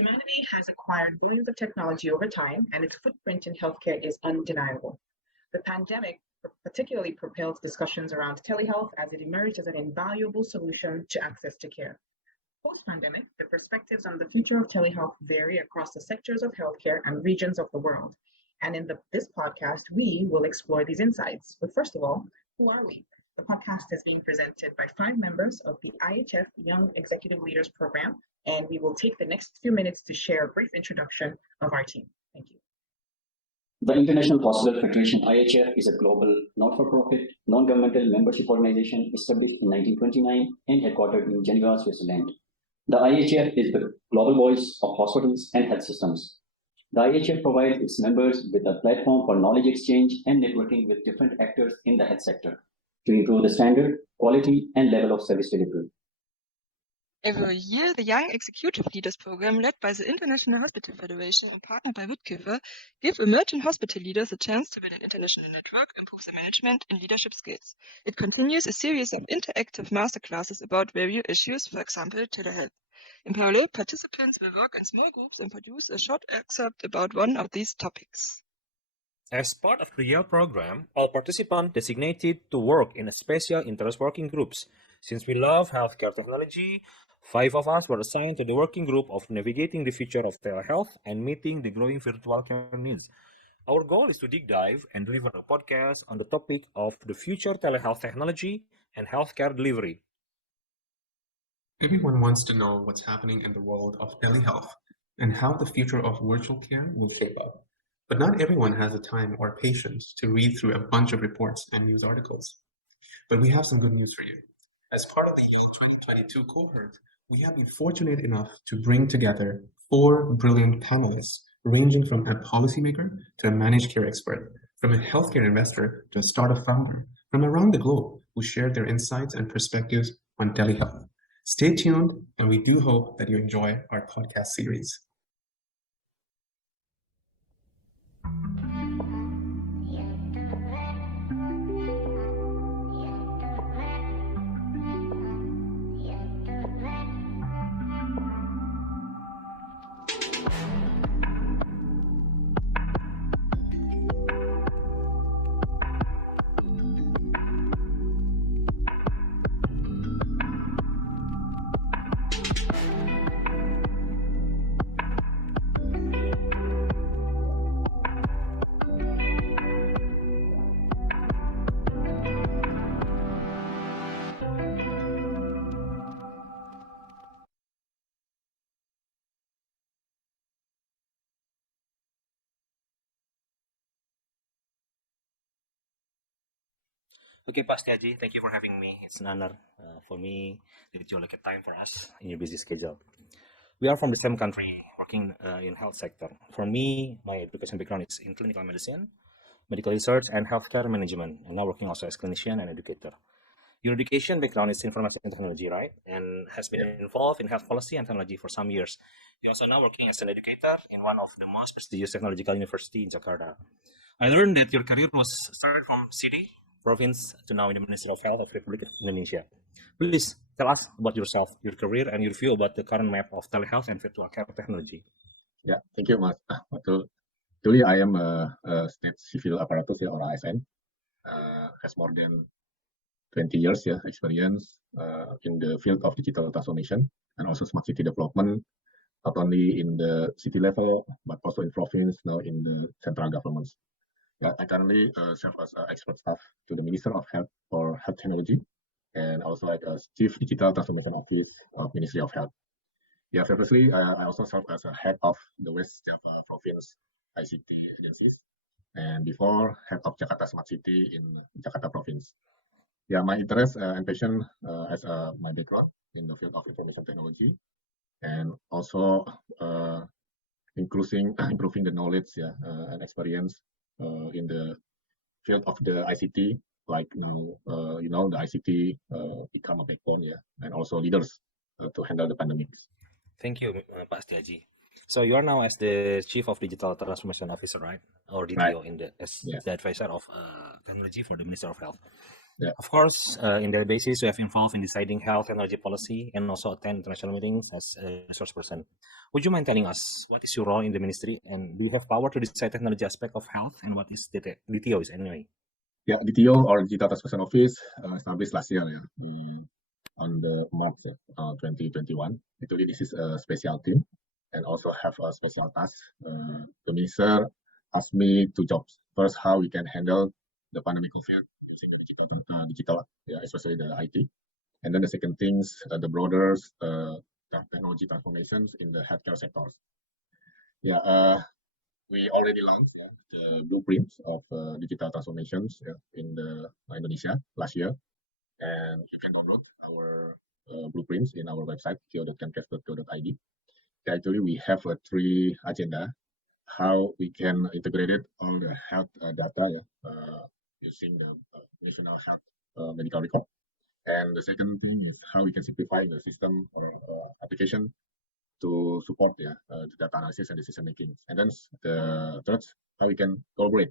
Humanity has acquired billions of technology over time, and its footprint in healthcare is undeniable. The pandemic particularly propelled discussions around telehealth as it emerged as an invaluable solution to access to care. Post-pandemic, the perspectives on the future of telehealth vary across the sectors of healthcare and regions of the world. And in this podcast, we will explore these insights. But first of all, who are we? The podcast is being presented by 5 members of the IHF Young Executive Leaders program, and we will take the next few minutes to share a brief introduction of our team. Thank you. The International Hospital Federation IHF is a global, not-for-profit, non-governmental membership organization established in 1929 and headquartered in Geneva, Switzerland. The IHF is the global voice of hospitals and health systems. The IHF provides its members with a platform for knowledge exchange and networking with different actors in the health sector to improve the standard, quality, and level of service delivery. Every year, the Young Executive Leaders program, led by the International Hospital Federation and partnered by Woodkeeper, give emerging hospital leaders a chance to build an international network, improve their management and leadership skills. It continues a series of interactive masterclasses about various issues, for example, telehealth. In parallel, participants will work in small groups and produce a short excerpt about one of these topics. As part of the YEL program, all participants designated to work in special interest working groups. Since we love healthcare technology, 5 of us were assigned to the working group of navigating the future of telehealth and meeting the growing virtual care needs. Our goal is to deep dive and deliver a podcast on the topic of the future telehealth technology and healthcare delivery. Everyone wants to know what's happening in the world of telehealth and how the future of virtual care will shape up. But not everyone has the time or patience to read through a bunch of reports and news articles. But we have some good news for you. As part of the YEL 2022 cohort, we have been fortunate enough to bring together 4 brilliant panelists, ranging from a policymaker to a managed care expert, from a healthcare investor to a startup founder, from around the globe, who shared their insights and perspectives on telehealth. Stay tuned, and we do hope that you enjoy our podcast series. Okay, Pak Setiaji, thank you for having me. It's an honor for me that you allocate time for us in your busy schedule. We are from the same country, working in health sector. For me, my education background is in clinical medicine, medical research, and healthcare management, and now working also as clinician and educator. Your education background is information technology, right? And has been involved in health policy and technology for some years. You're also now working as an educator in one of the most prestigious technological university in Jakarta. I learned that your career was started from city, province, to now in the Ministry of Health of Republic of Indonesia. Please tell us about yourself, your career, and your view about the current map of telehealth and virtual care technology. Yeah, thank you, Mas. Actually, I am a state civil apparatus or ASN. Has more than 20 years experience in the field of digital transformation and also smart city development, not only in the city level, but also in province, now in the central governments. Yeah, I currently serve as expert staff to the Minister of Health for Health Technology, and also like as Chief Digital Transformation Office of Ministry of Health. Yeah, previously I also served as a head of the West Java Province ICT agencies, and before head of Jakarta Smart City in Jakarta Province. Yeah, my interest and passion as my background in the field of information technology, and also improving the knowledge and experience in the field of the ICT, like now, the ICT become a backbone, and also leaders to handle the pandemics. Thank you, Pak Setiaji. So you are now as the Chief of Digital Transformation Officer, right? Or DTO, right, as the advisor of technology for the Minister of Health. Yeah. Of course, in their basis, we have involved in deciding health technology policy and also attend international meetings as a resource person. Would you mind telling us what is your role in the ministry, and do you have power to decide technology aspect of health, and what is DTO is anyway? Yeah, DTO or Digital Transformation Office established last year, on the March 2021. Actually, this is a special team and also have a special task. The minister asked me two jobs. First, how we can handle the pandemic COVID using the digital, especially the IT. And then the second things, the broader technology transformations in the healthcare sectors. We already launched the blueprints of digital transformations in the Indonesia last year, and you can download our blueprints in our website kio.kemkes.co.id. Actually, we have three agenda how we can integrate it all the health data using the national health medical record. And the second thing is how we can simplify the system or application to support the data analysis and decision making. And then the third, how we can collaborate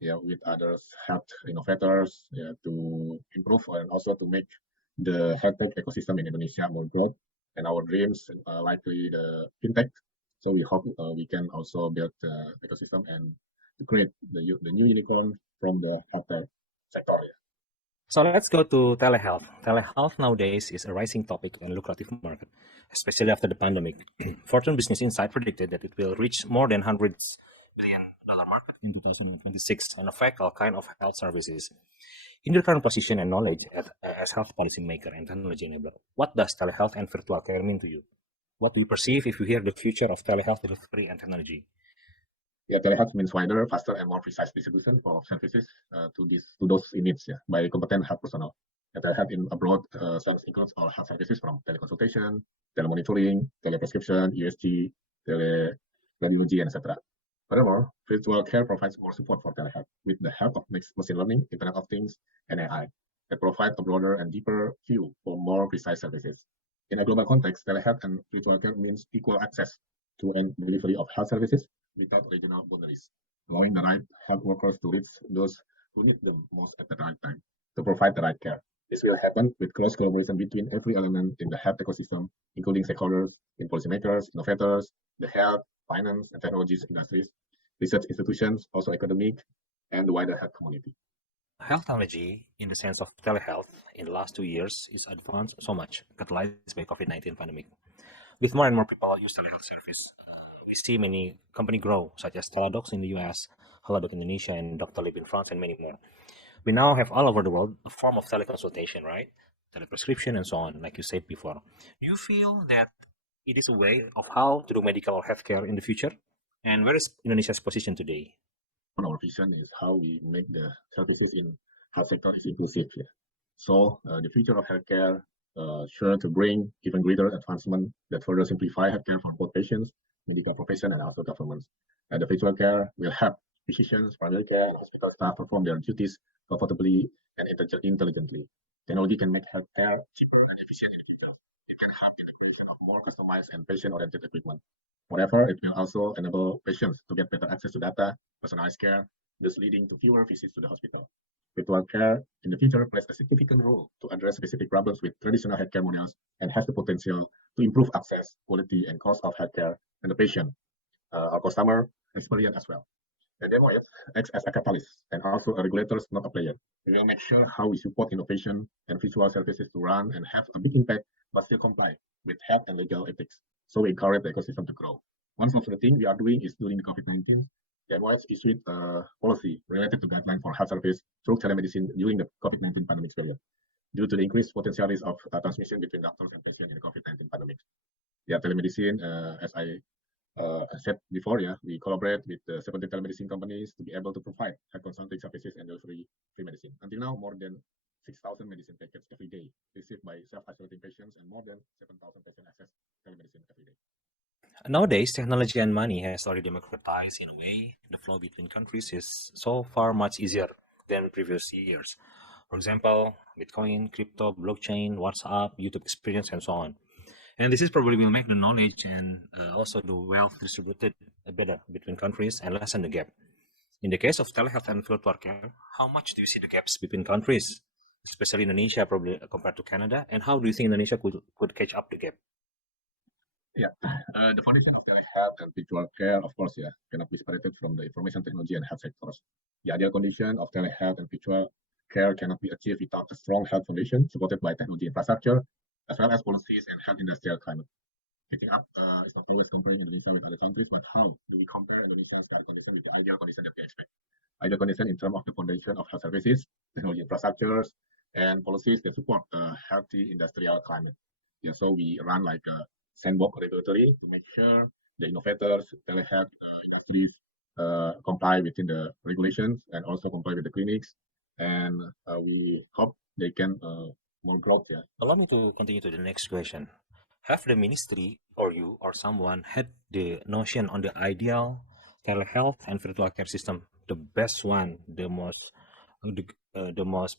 with other health innovators to improve and also to make the health tech ecosystem in Indonesia more broad. And our dreams likely the fintech. So we hope we can also build the ecosystem and to create the new unicorn from the health tech sector. So let's go to telehealth. Telehealth nowadays is a rising topic and lucrative market, especially after the pandemic. Fortune Business Insight predicted that it will reach more than $100 billion market in 2026 and affect all kinds of health services. In your current position and knowledge as health policymaker and technology enabler, what does telehealth and virtual care mean to you? What do you perceive if you hear the future of telehealth delivery and technology? Yeah, telehealth means wider, faster, and more precise distribution of services to those in needs by competent health personnel. Telehealth in abroad sense includes all health services from teleconsultation, telemonitoring, teleprescription, USG, teleradiology, etc. Furthermore, virtual care provides more support for telehealth with the help of machine learning, Internet of Things, and AI that provide a broader and deeper view for more precise services. In a global context, telehealth and virtual care means equal access to and delivery of health services without regional boundaries, allowing the right health workers to reach those who need them most at the right time to provide the right care. This will happen with close collaboration between every element in the health ecosystem, including stakeholders, policymakers, innovators, the health, finance, and technologies industries, research institutions, also academic, and the wider health community. Health technology, in the sense of telehealth, in the last 2 years is advanced so much, catalyzed by COVID-19 pandemic. With more and more people use telehealth service, we see many companies grow, such as Teladoc in the US, Halodoc Indonesia, and Dr. Lib in France, and many more. We now have all over the world a form of teleconsultation, right? Teleprescription and so on, like you said before. Do you feel that it is a way of how to do medical or healthcare in the future? And where is Indonesia's position today? Our vision is how we make the services in health sector is inclusive. So the future of healthcare sure to bring even greater advancement that further simplify healthcare for both patients, medical profession, and also governments. And the virtual care will help physicians, primary care, and hospital staff perform their duties comfortably and intelligently. Technology can make healthcare cheaper and efficient in the future. It can help in the creation of more customized and patient-oriented equipment. Moreover, it will also enable patients to get better access to data, personalized care, thus leading to fewer visits to the hospital. Virtual care in the future plays a significant role to address specific problems with traditional healthcare models and has the potential to improve access, quality, and cost of healthcare and the patient, our customer experience as well. And therefore, it acts as a catalyst and also a regulator, not a player. We will make sure how we support innovation and virtual services to run and have a big impact, but still comply with health and legal ethics. So we encourage the ecosystem to grow. One of the things we are doing is during the COVID-19, the MOH issued a policy related to guidelines for health service through telemedicine during the COVID-19 pandemic period, due to the increased potential risk of transmission between doctors and patients in the COVID-19 pandemic. Telemedicine, as I said before, we collaborate with 70 telemedicine companies to be able to provide health consulting services and delivery free medicine. Until now, more than 6,000 medicine packets every day received by self-isolating patients and more than 7,000 patients access telemedicine every day. Nowadays, technology and money has already democratized in a way. The flow between countries is so far much easier than previous years. For example, Bitcoin, crypto, blockchain, WhatsApp, YouTube experience, and so on. And this is probably will make the knowledge and also the wealth distributed better between countries and lessen the gap. In the case of telehealth and virtual care, how much do you see the gaps between countries? especially Indonesia, probably compared to Canada? And how do you think Indonesia could catch up the gap? Yeah, the foundation of telehealth and virtual care, of course, yeah, cannot be separated from the information technology and health sectors. The ideal condition of telehealth and virtual care cannot be achieved without a strong health foundation supported by technology infrastructure, as well as policies and health industrial climate. Catching up is not always comparing Indonesia with other countries, but how do we compare Indonesia's current condition with the ideal condition that we expect? Ideal condition in terms of the foundation of health services, technology infrastructures, and policies that support a healthy industrial climate. Yeah, so we run like a sandbox regulatory to make sure the innovators, telehealth industries comply within the regulations and also comply with the clinics. And we hope they can more growth. Yeah. Allow me to continue to the next question. Have the ministry or you or someone had the notion on the ideal telehealth and virtual care system, the best one, the most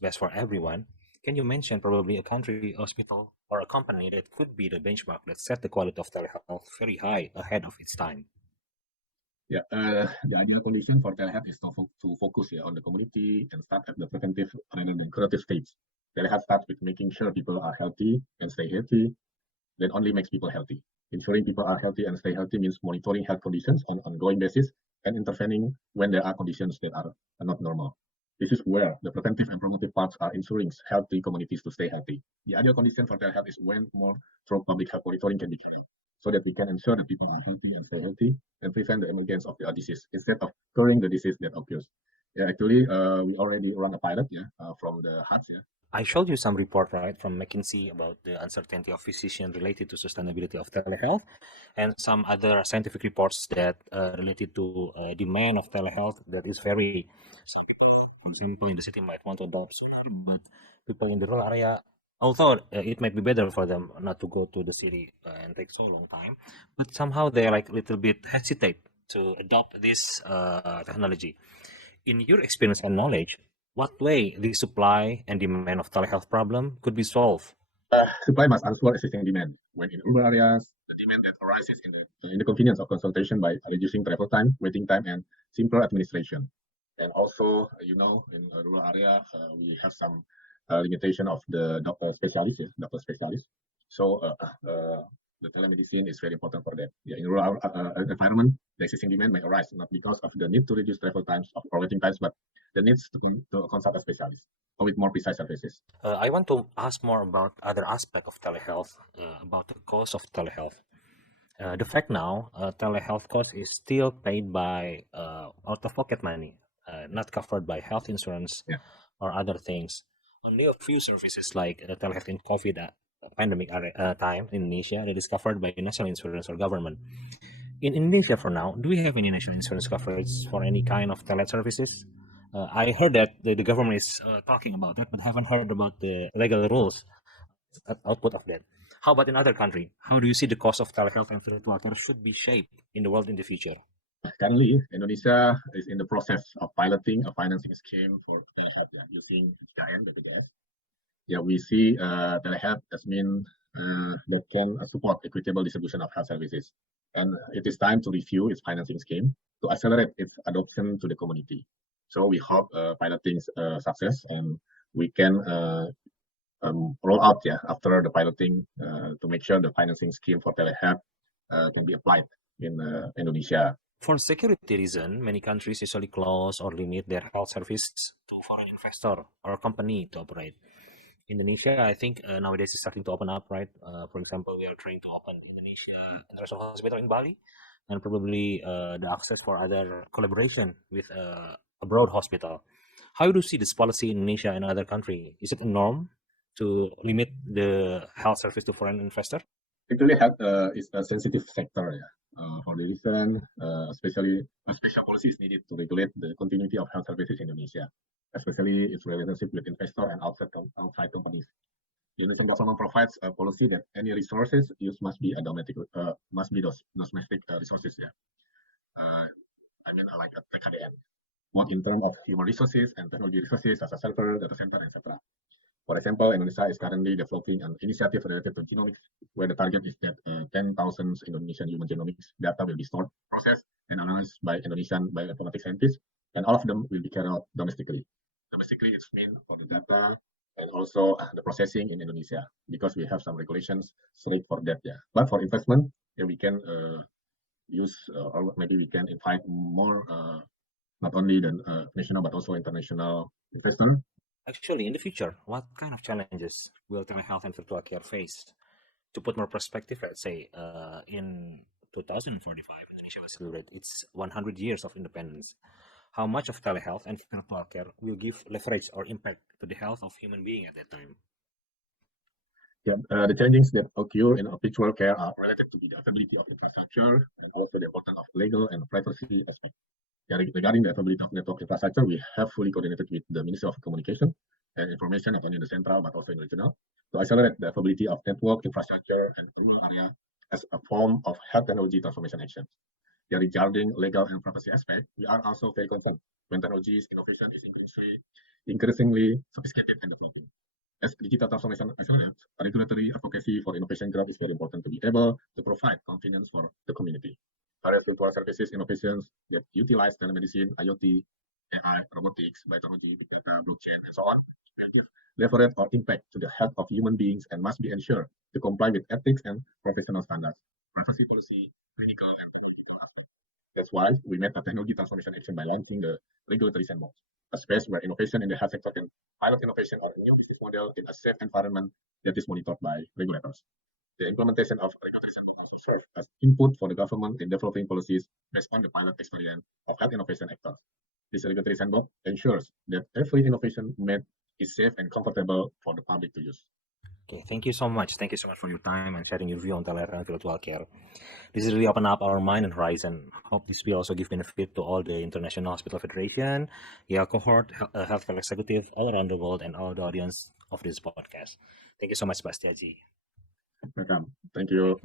best for everyone? Can you mention probably a country, hospital, or a company that could be the benchmark that set the quality of telehealth very high ahead of its time? Yeah, the ideal condition for telehealth is to focus here on the community and start at the preventive rather than curative stage. Telehealth starts with making sure people are healthy and stay healthy. Then only makes people healthy. Ensuring people are healthy and stay healthy means monitoring health conditions on an ongoing basis and intervening when there are conditions that are not normal. This is where the preventive and promotive parts are ensuring healthy communities to stay healthy. The ideal condition for telehealth is when more through public health monitoring can be carried out, so that we can ensure that people are healthy and stay healthy and prevent the emergence of the disease instead of curing the disease that occurs. Yeah, actually, we already run a pilot, from the HUTS, I showed you some report, right, from McKinsey about the uncertainty of physicians related to sustainability of telehealth, and some other scientific reports that related to demand of telehealth that is very. Some people, for example, in the city might want to adopt sooner, but people in the rural area, although it might be better for them not to go to the city and take so long time, but somehow they're like a little bit hesitate to adopt this technology. In your experience and knowledge, what way the supply and demand of telehealth problem could be solved? Supply must answer existing demand. When in urban areas, the demand that arises in the convenience of consultation by reducing travel time, waiting time, and simpler administration. And also, in a rural area, we have some limitation of the doctor specialists. So the telemedicine is very important for that. Yeah, in rural environment, the existing demand may arise not because of the need to reduce travel times or waiting times, but the needs to consult a specialist or with more precise services. I want to ask more about other aspect of telehealth, about the cost of telehealth. The fact now, telehealth cost is still paid by out-of-pocket money, not covered by health insurance or other things. Only a few services like telehealth in COVID pandemic time in Indonesia that is covered by national insurance or government. In Indonesia for now, do we have any national insurance coverage for any kind of telehealth services? I heard that the government is talking about it, but haven't heard about the legal rules output of that. How about in other country? How do you see the cost of telehealth and virtual care should be shaped in the world in the future? Currently, Indonesia is in the process of piloting a financing scheme for telehealth using GKN BPJS. Yeah, we see telehealth as mean that can support equitable distribution of health services. And it is time to review its financing scheme to accelerate its adoption to the community. So we hope piloting success and we can roll out after the piloting to make sure the financing scheme for telehealth can be applied in Indonesia. For security reason, many countries usually close or limit their health service to foreign investor or company to operate. Indonesia, I think nowadays is starting to open up, right? For example, we are trying to open Indonesia International Hospital in Bali, and probably the access for other collaboration with abroad hospital. How do you see this policy in Indonesia and other country? Is it a norm to limit the health service to foreign investor? Actually, health is a sensitive sector. For the reason, especially a special policy is needed to regulate the continuity of health services in Indonesia, especially its relationship with investor and outside companies. The Indonesian government provides a policy that any resources used must be domestic resources. I mean, like a TKDN, both in terms of human resources and technology resources, such as server, data center, etc. For example, Indonesia is currently developing an initiative related to genomics, where the target is that 10,000 Indonesian human genomics data will be stored, processed, and analyzed by Indonesian bioinformatics scientists, and all of them will be carried out domestically. Domestically, it's mean for the data and also the processing in Indonesia, because we have some regulations straight for that. Yeah, but for investment, yeah, we can use or maybe we can invite more not only the national but also international investor. Actually, in the future, what kind of challenges will telehealth and virtual care face? To put more perspective, let's say in 2045, Indonesia will celebrate its 100 years of independence. How much of telehealth and virtual care will give leverage or impact to the health of human being at that time? Yeah, the challenges that occur in virtual care are related to the availability of infrastructure and also the importance of legal and privacy aspect. Yeah, regarding the availability of network infrastructure, we have fully coordinated with the Ministry of Communication and Information, not only in the central but also in the regional, to accelerate the availability of network infrastructure and rural area as a form of health technology transformation action. Yeah, regarding legal and privacy aspect, we are also very concerned when technology's innovation is increasingly sophisticated and developing. As digital transformation accelerates, regulatory advocacy for innovation growth is very important to be able to provide confidence for the community. Various virtual services innovations that utilize telemedicine, IoT, AI, robotics, biotechnology, big data, blockchain, and so on will give leverage or impact to the health of human beings and must be ensured to comply with ethics and professional standards, privacy policy, clinical and technological aspects. That's why we made a technology transformation action by launching the regulatory sandbox, a space where innovation in the health sector can pilot innovation or a new business model in a safe environment that is monitored by regulators. The implementation of regulatory sandbox also serves as input for the government in developing policies based on the pilot experience of health innovation actors. This regulatory sandbox ensures that every innovation made is safe and comfortable for the public to use. Okay, thank you so much. Thank you so much for your time and sharing your view on telehealth and virtual care. This is really open up our mind and horizon. Hope this will also give benefit to all the International Hospital Federation, YEL cohort, healthcare executive all around the world, and all the audience of this podcast. Thank you so much, Bastiaji. Welcome. Thank you.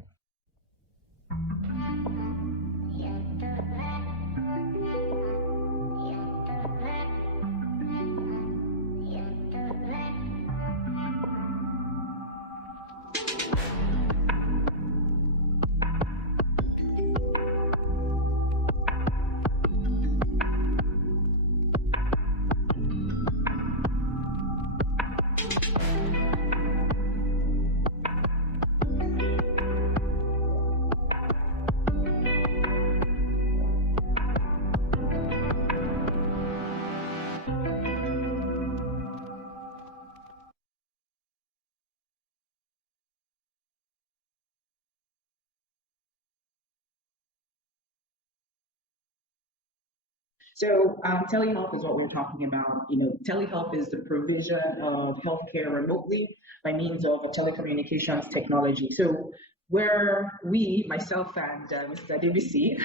So telehealth is what we're talking about. You know, telehealth is the provision of healthcare remotely by means of a telecommunications technology. So where we, myself and Mr. DBC,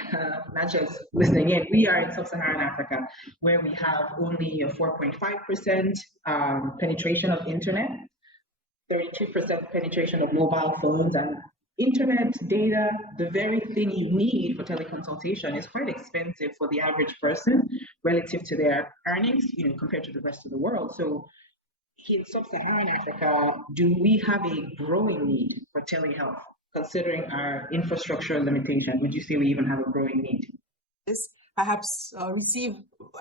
not just listening in, we are in sub-Saharan Africa, where we have only a 4.5% penetration of internet, 32% penetration of mobile phones, and internet data, the very thing you need for teleconsultation, is quite expensive for the average person relative to their earnings, you know, compared to the rest of the world. So in sub-Saharan Africa, do we have a growing need for telehealth, considering our infrastructure limitation? Would you say we even have a growing need? This perhaps receive,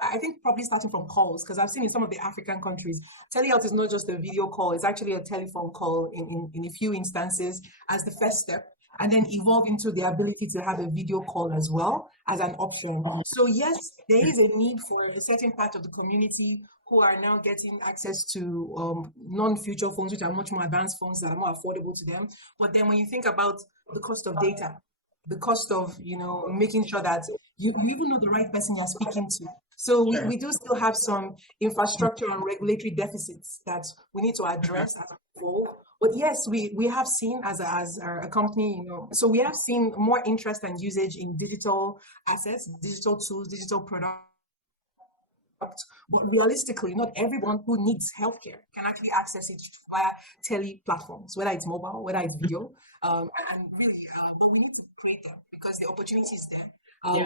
I think probably starting from calls, because I've seen in some of the African countries, telehealth is not just a video call, it's actually a telephone call in a few instances as the first step, and then evolve into the ability to have a video call as well as an option. So yes, there is a need for a certain part of the community who are now getting access to non-feature phones, which are much more advanced phones that are more affordable to them. But then when you think about the cost of data, the cost of, you know, making sure that you even know the right person you're speaking to. So we do still have some infrastructure and regulatory deficits that we need to address as a whole. But yes, we have seen as a company, you know, so we have seen more interest and usage in digital assets, digital tools, digital products. But realistically, not everyone who needs healthcare can actually access it via tele platforms, whether it's mobile, whether it's video. And really, but we need to create them because the opportunity is there.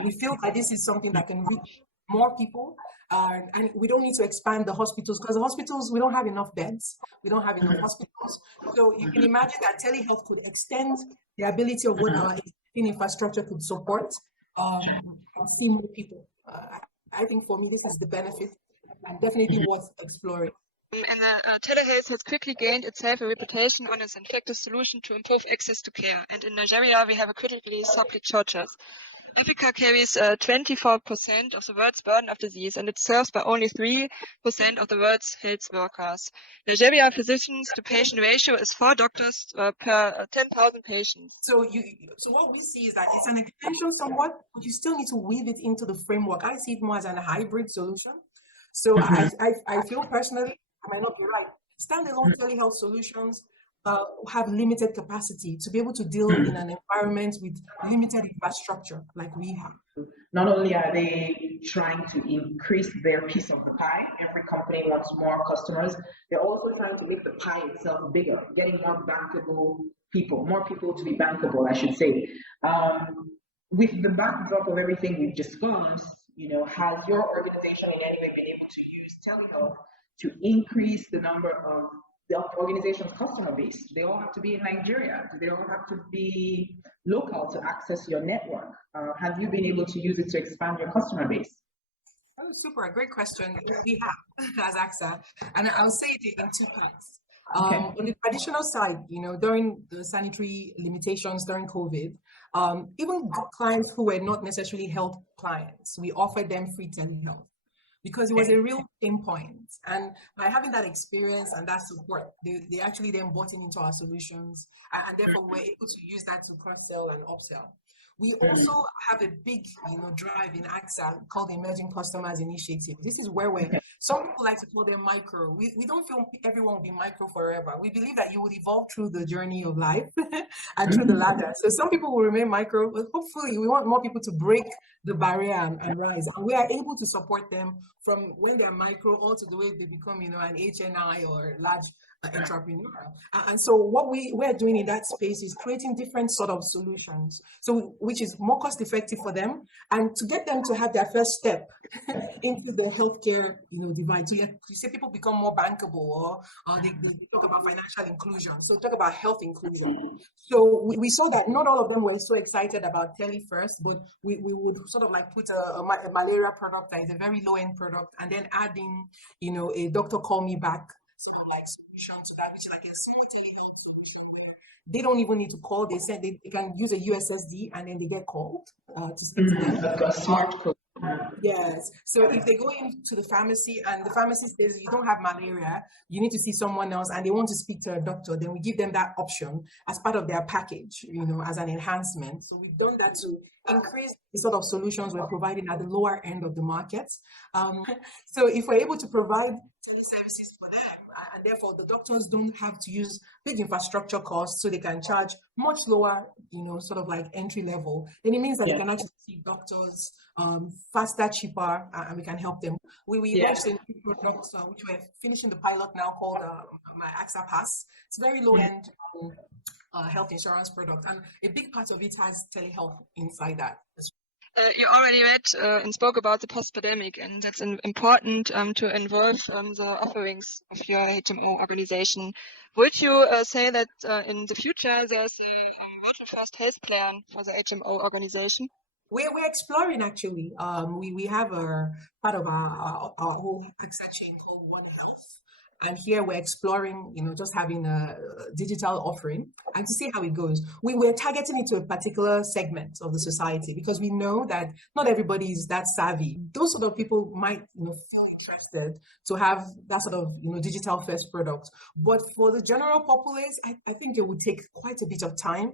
We feel that this is something that can reach more people, and we don't need to expand the hospitals, because the hospitals, we don't have enough beds, we don't have enough hospitals. So you can imagine that telehealth could extend the ability of what our existing infrastructure could support, and see more people. I think for me, this is the benefit and definitely worth exploring. And telehealth has quickly gained itself a reputation on as an effective solution to improve access to care. And in Nigeria, we have a critically public shortage. Africa carries 24% of the world's burden of disease, and it serves by only 3% of the world's health workers. Nigeria physicians to patient ratio is 4 doctors per 10,000 patients. So what we see is that it's an extension somewhat, but you still need to weave it into the framework. I see it more as a hybrid solution. So I feel personally, I might not be right, standalone telehealth solutions have limited capacity to be able to deal in an environment with limited infrastructure like we have. Not only are they trying to increase their piece of the pie, every company wants more customers, they're also trying to make the pie itself bigger, getting more bankable people, more people to be bankable, I should say. With the backdrop of everything we've discussed, has your organization in any way been able to use telehealth to increase the number of the organization's customer base? Do they all have to be in Nigeria? Do they all have to be local to access your network? Have you been able to use it to expand your customer base? Oh, super, great question. We have as AXA, and I'll say it in 2 parts. On the traditional side, during the sanitary limitations during COVID, even clients who were not necessarily health clients, we offered them free telehealth because it was a real pain point. And by having that experience and that support, they actually then bought into our solutions, and therefore we're able to use that to cross-sell and upsell. We also have a big, drive in AXA called the Emerging Customers Initiative. This is where some people like to call them micro. We don't feel everyone will be micro forever. We believe that you would evolve through the journey of life and through the ladder. So some people will remain micro, but hopefully we want more people to break the barrier and rise. And we are able to support them from when they're micro all to the way they become, an HNI or large entrepreneur. And so what we're doing in that space is creating different sort of solutions, so which is more cost effective for them and to get them to have their first step into the healthcare divide. So you see people become more bankable, or they talk about financial inclusion, so talk about health inclusion. So we saw that not all of them were so excited about tele first, but we would sort of like put a malaria product that is a very low end product, and then add in a doctor call me back sort of like solution to that, which is like a small telehealth solution. They don't even need to call. They said they can use a USSD and then they get called to speak to them. Smart code. Yes. So if they go into the pharmacy and the pharmacist says you don't have malaria, you need to see someone else, and they want to speak to a doctor, then we give them that option as part of their package, as an enhancement. So we've done that to increase the sort of solutions we're providing at the lower end of the market. So if we're able to provide services for them, and therefore the doctors don't have to use big infrastructure costs, so they can charge much lower, sort of like entry level, then it means that they can actually see doctors faster, cheaper, and we can help them. We launched a new product, which we're finishing the pilot now, called my AXA Pass. It's very low end health insurance product, and a big part of it has telehealth inside that as well. You already read and spoke about the post-pandemic, and that's important to involve the offerings of your HMO organization. Would you say that in the future there's a virtual first health plan for the HMO organization? We're exploring, actually. We have a part of our whole AXA chain called One Health. And here we're exploring, just having a digital offering and to see how it goes. We're targeting it to a particular segment of the society because we know that not everybody is that savvy. Those sort of people might, feel interested to have that sort of, digital first product. But for the general populace, I think it would take quite a bit of time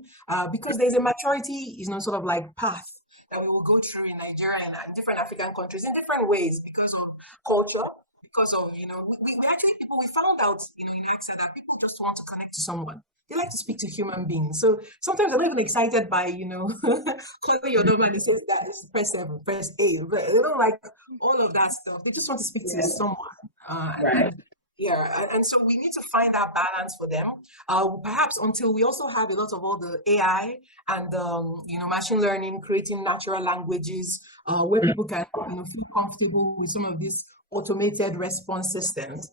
because there's a maturity, sort of like path that we will go through in Nigeria and different African countries in different ways because of culture. Because of, we actually, we found out, in AXA that people just want to connect to someone. They like to speak to human beings. So sometimes they're not even excited by, calling your number and it says that it's press 7, press 8. They don't like all of that stuff. They just want to speak to someone. And so we need to find that balance for them. Perhaps until we also have a lot of all the AI and, machine learning, creating natural languages where people can, feel comfortable with some of these automated response systems.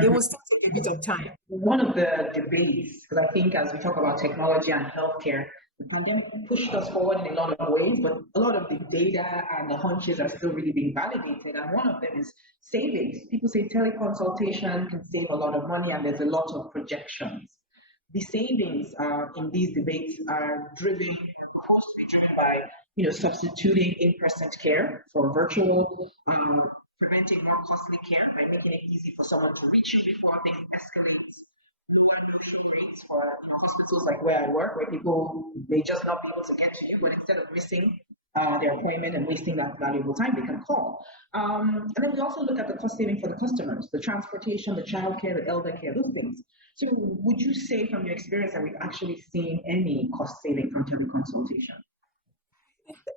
They will still take a bit of time. One of the debates, because I think as we talk about technology and healthcare, The pandemic pushed us forward in a lot of ways, but a lot of the data and the hunches are still really being validated. And one of them is savings. People say teleconsultation can save a lot of money, and there's a lot of projections. The savings in these debates are driven, proposed to be driven by, substituting in-person care for virtual, preventing more costly care by making it easy for someone to reach you before things escalate. Rates for hospitals like where I work, where people may just not be able to get to you, but instead of missing their appointment and wasting that valuable time, they can call. And then we also look at the cost saving for the customers, the transportation, the childcare, the elder care, those things. So would you say from your experience that we've actually seen any cost saving from teleconsultation?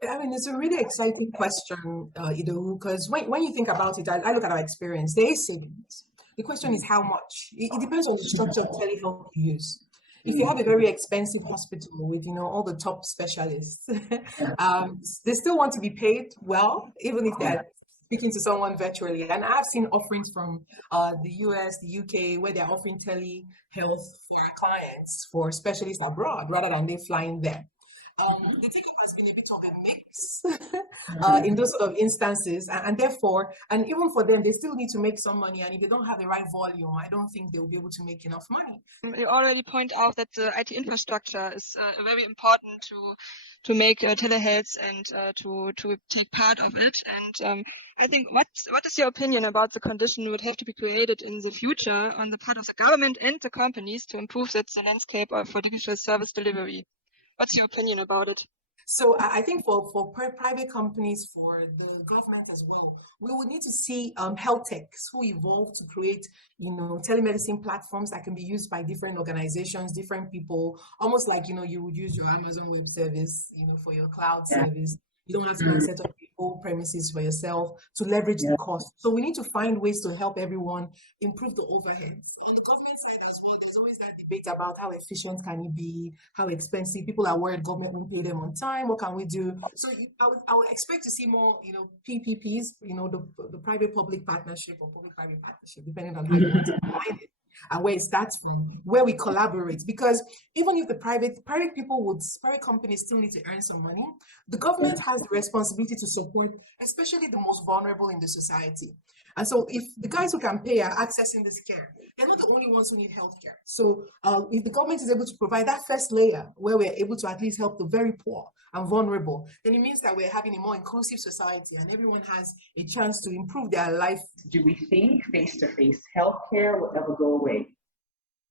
I mean, it's a really exciting question, because when you think about it, I look at our experience, there is savings. The question is how much. It depends on the structure of telehealth you use. If you have a very expensive hospital with, all the top specialists, they still want to be paid well, even if they're speaking to someone virtually. And I've seen offerings from the US, the UK, where they're offering telehealth for clients, for specialists abroad, rather than they flying there. The take-up has been a bit of a mix in those sort of instances, and therefore, and even for them, they still need to make some money, and if they don't have the right volume, I don't think they'll be able to make enough money. You already point out that the IT infrastructure is very important to make telehealth and to take part of it. And I think what is your opinion about the condition would have to be created in the future on the part of the government and the companies to improve the landscape for digital service delivery? What's your opinion about it? So I think for private companies, for the government as well, we would need to see health techs who evolve to create, telemedicine platforms that can be used by different organizations, different people, almost like, you would use your Amazon Web Service, for your cloud service. You don't have to go and set up your whole premises for yourself to leverage the cost. So we need to find ways to help everyone improve the overheads. On the government side as well, there's always that debate about how efficient can it be, how expensive. People are worried government won't pay them on time. What can we do? So I would expect to see more, PPPs, the private-public partnership or public-private partnership, depending on how you want to define it. And where it starts from, where we collaborate, because even if the private companies still need to earn some money, the government has the responsibility to support, especially the most vulnerable in the society. And so if the guys who can pay are accessing this care, they're not the only ones who need healthcare. So if the government is able to provide that first layer where we're able to at least help the very poor and vulnerable, then it means that we're having a more inclusive society and everyone has a chance to improve their life. Do we think face-to-face healthcare will ever go away?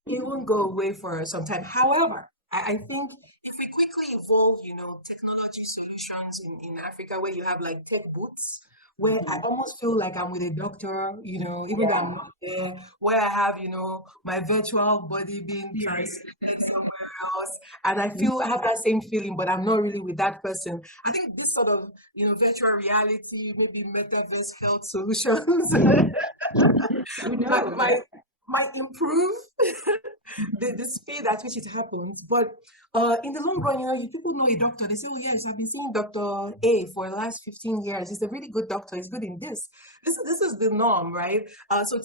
It won't go away for some time. However, I think if we quickly evolve, technology solutions in Africa, where you have like tech booths, where I almost feel like I'm with a doctor, even though I'm not there, where I have, my virtual body being translated somewhere else, and I have that same feeling, but I'm not really with that person. I think this sort of, virtual reality, maybe metaverse health solutions might improve the speed at which it happens. But in the long run, people know a doctor. They say, oh, yes, I've been seeing Dr. A for the last 15 years. He's a really good doctor. He's good in this. This is the norm, right? So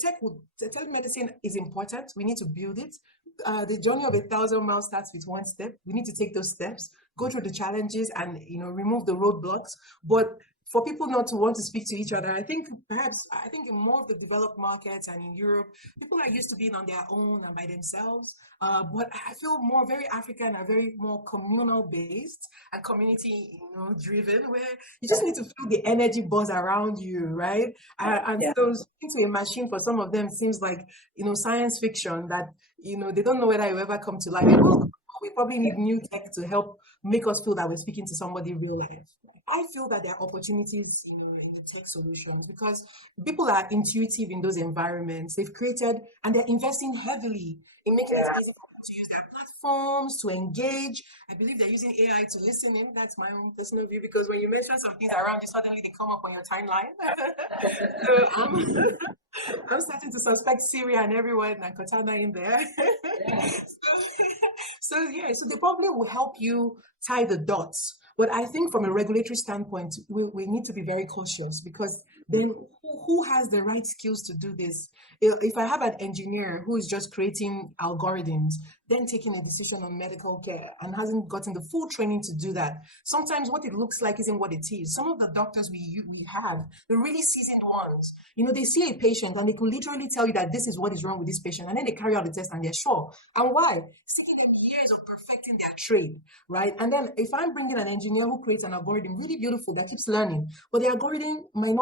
telemedicine is important. We need to build it. The journey of 1,000 miles starts with one step. We need to take those steps, go through the challenges and, remove the roadblocks. But for people not to want to speak to each other, I think in more of the developed markets and in Europe, people are used to being on their own and by themselves. But I feel more very African and very more communal based and community, driven, where you just need to feel the energy buzz around you, right? So speaking to a machine for some of them seems like, science fiction that, they don't know whether you ever come to life. We probably need new tech to help make us feel that we're speaking to somebody real life. I feel that there are opportunities, in the tech solutions because people are intuitive in those environments. They've created and they're investing heavily in making it easy for them to use their platforms, to engage. I believe they're using AI to listen in. That's my own personal view because when you mention some things around you, suddenly they come up on your timeline. So I'm starting to suspect Syria and everyone and Cortana in there. So they probably will help you tie the dots. But I think from a regulatory standpoint, we need to be very cautious because then who has the right skills to do this? If I have an engineer who is just creating algorithms, then taking a decision on medical care and hasn't gotten the full training to do that, sometimes what it looks like isn't what it is. Some of the doctors we have, the really seasoned ones, they see a patient and they could literally tell you that this is what is wrong with this patient, and then they carry out the test and they're sure. And why? Sitting in years of perfecting their trade, right? And then if I'm bringing an engineer who creates an algorithm really beautiful that keeps learning, but the algorithm might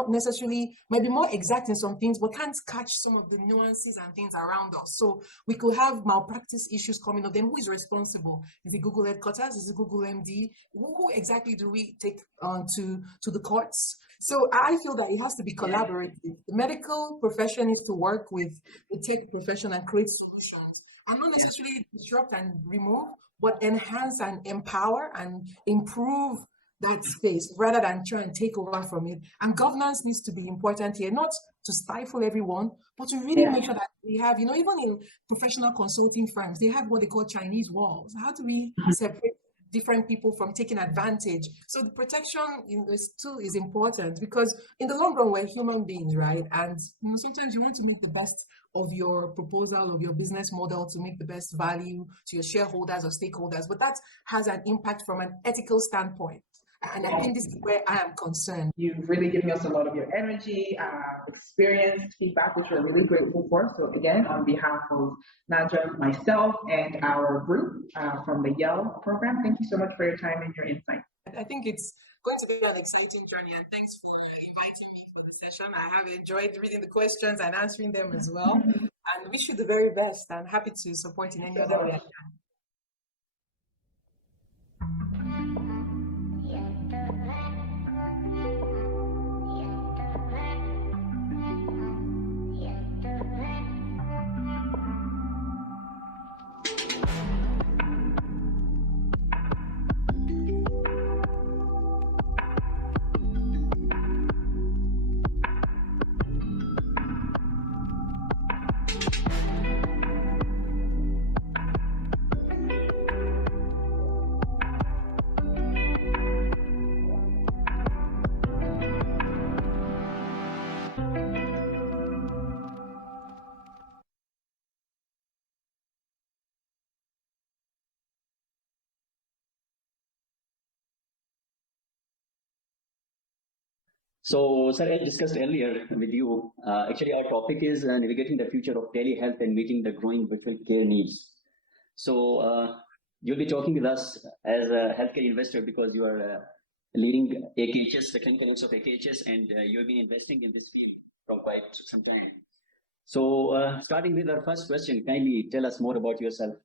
be more exact in some things, but can't catch some of the nuances and things around us. So we could have malpractice issues coming up. Then who is responsible? Is it Google headquarters? Is it Google MD? Who exactly do we take to the courts? So I feel that it has to be collaborative. The medical profession needs to work with the tech profession and create solutions, and not necessarily disrupt and remove, but enhance and empower and improve that space rather than try and take over from it. And governance needs to be important here, not to stifle everyone, but to really make sure that we have, even in professional consulting firms, they have what they call Chinese walls. How do we separate different people from taking advantage? So the protection in this too is important, because in the long run, we're human beings, right? And sometimes you want to make the best of your proposal, of your business model, to make the best value to your shareholders or stakeholders, but that has an impact from an ethical standpoint. And I think this is where I am concerned. You've really given us a lot of your energy, experience, feedback, which we're really grateful for. So again, on behalf of Nadja, myself, and our group from the YEL program, thank you so much for your time and your insight. I think it's going to be an exciting journey, and thanks for inviting me for the session. I have enjoyed reading the questions and answering them as well, and wish you the very best. I'm happy to support in any other way I can. So, sir, as discussed earlier with you, actually our topic is navigating the future of telehealth and meeting the growing virtual care needs. So, you'll be talking with us as a healthcare investor because you are leading AKHS, the clinical needs of AKHS, and you've been investing in this field for quite some time. So, starting with our first question, kindly tell us more about yourself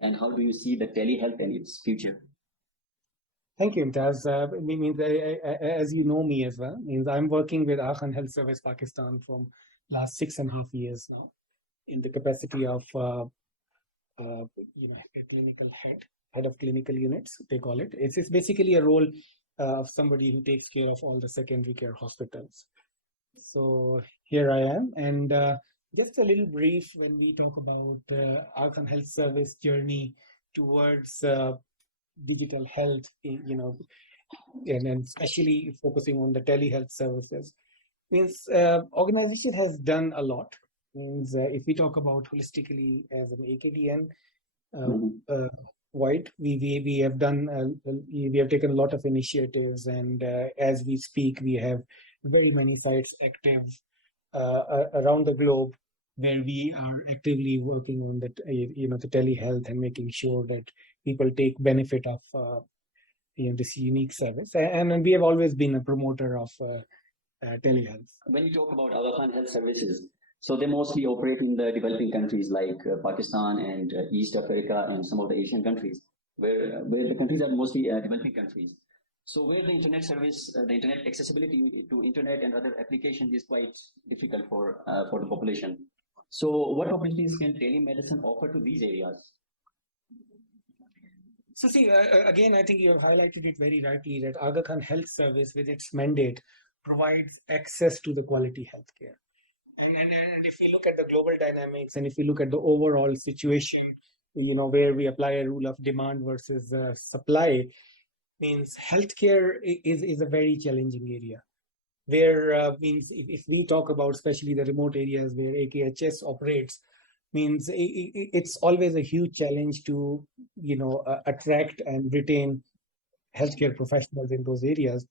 and how do you see the telehealth and its future? Thank you, Imtaz. As you know me as well, I'm working with Akhan Health Service Pakistan from last 6.5 years now in the capacity of a clinical head of clinical units, they call it. It's basically a role of somebody who takes care of all the secondary care hospitals. So here I am, and just a little brief when we talk about Akhan Health Service journey towards digital health, and especially focusing on the telehealth services. Organization has done a lot. If we talk about holistically as an AKDN wide, we have done we have taken a lot of initiatives, and as we speak, we have very many sites active around the globe where we are actively working on the telehealth and making sure that people take benefit of this unique service. And we have always been a promoter of telehealth. When you talk about Akhan Health Services, so they mostly operate in the developing countries like Pakistan and East Africa and some of the Asian countries, where the countries are mostly developing countries. So where the internet service, the internet accessibility to internet and other applications is quite difficult for the population. So what opportunities can telemedicine offer to these areas? So see, again, I think you have highlighted it very rightly that Aga Khan Health Service with its mandate provides access to the quality healthcare. And if we look at the global dynamics and if we look at the overall situation, where we apply a rule of demand versus supply, means healthcare is a very challenging area. where means if we talk about especially the remote areas where AKHS operates, means it's always a huge challenge to attract and retain healthcare professionals in those areas.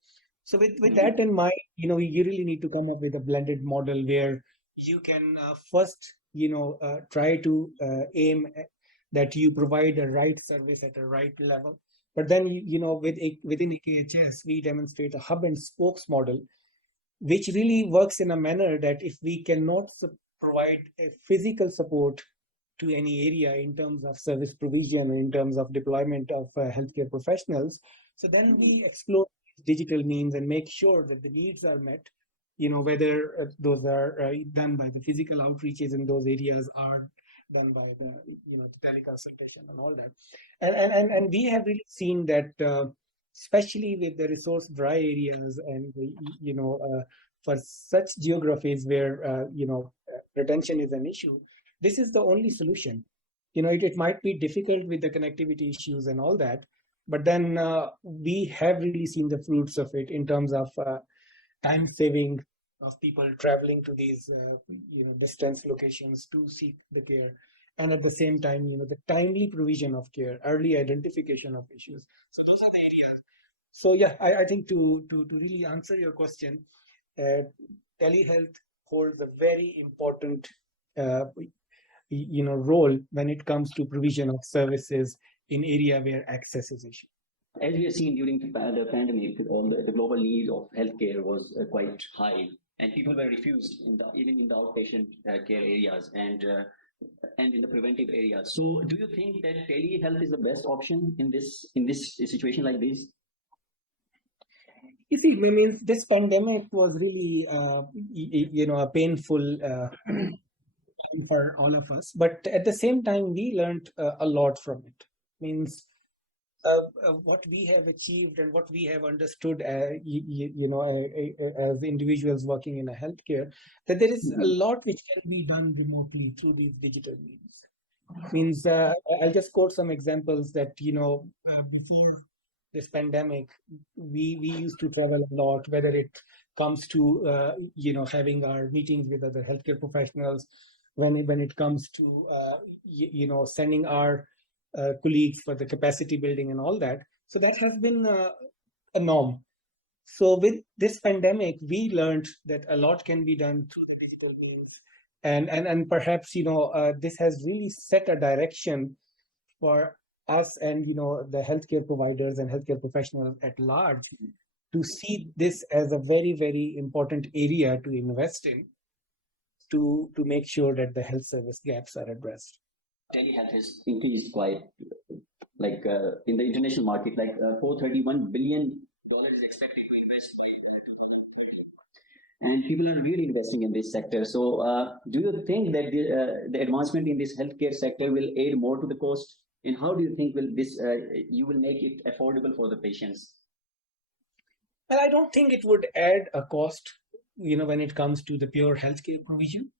So with that in mind, you really need to come up with a blended model where you can first try to aim that you provide a right service at a right level. But then within AKHS we demonstrate a hub and spokes model, which really works in a manner that if we cannot provide a physical support to any area in terms of service provision, in terms of deployment of healthcare professionals, so then we explore digital means and make sure that the needs are met, whether those are done by the physical outreaches in those areas or done by the teleconsultation and all that. And we have really seen that especially with the resource dry areas and for such geographies where retention is an issue, this is the only solution. It might be difficult with the connectivity issues and all that, but then we have really seen the fruits of it in terms of time saving of people traveling to these distance locations to seek the care, and at the same time the timely provision of care, early identification of issues. So those are the areas. So yeah, I think to really answer your question, telehealth holds a very important role when it comes to provision of services in area where access is issue. As we have seen during the pandemic, the global need of healthcare was quite high, and people were refused even in the outpatient care areas and in the preventive areas. So, do you think that telehealth is the best option in this situation like this? You see, I mean, this pandemic was really a painful for all of us, but at the same time we learned a lot from it. Means what we have achieved and what we have understood as individuals working in a healthcare, that there is a lot which can be done remotely through these digital means. Means I'll just quote some examples that before this pandemic we used to travel a lot, whether it comes to having our meetings with other healthcare professionals, when it comes to sending our colleagues for the capacity building and all that. So that has been a norm. So with this pandemic, we learned that a lot can be done through the digital means, and perhaps this has really set a direction for us and the healthcare providers and healthcare professionals at large to see this as a very, very important area to invest in, to make sure that the health service gaps are addressed. Telehealth has increased quite, like in the international market, like $431 billion is expected to invest by 2030. And people are really investing in this sector. So do you think that the advancement in this healthcare sector will aid more to the cost? And how do you think will this you will make it affordable for the patients? Well, I don't think it would add a cost, when it comes to the pure healthcare provision.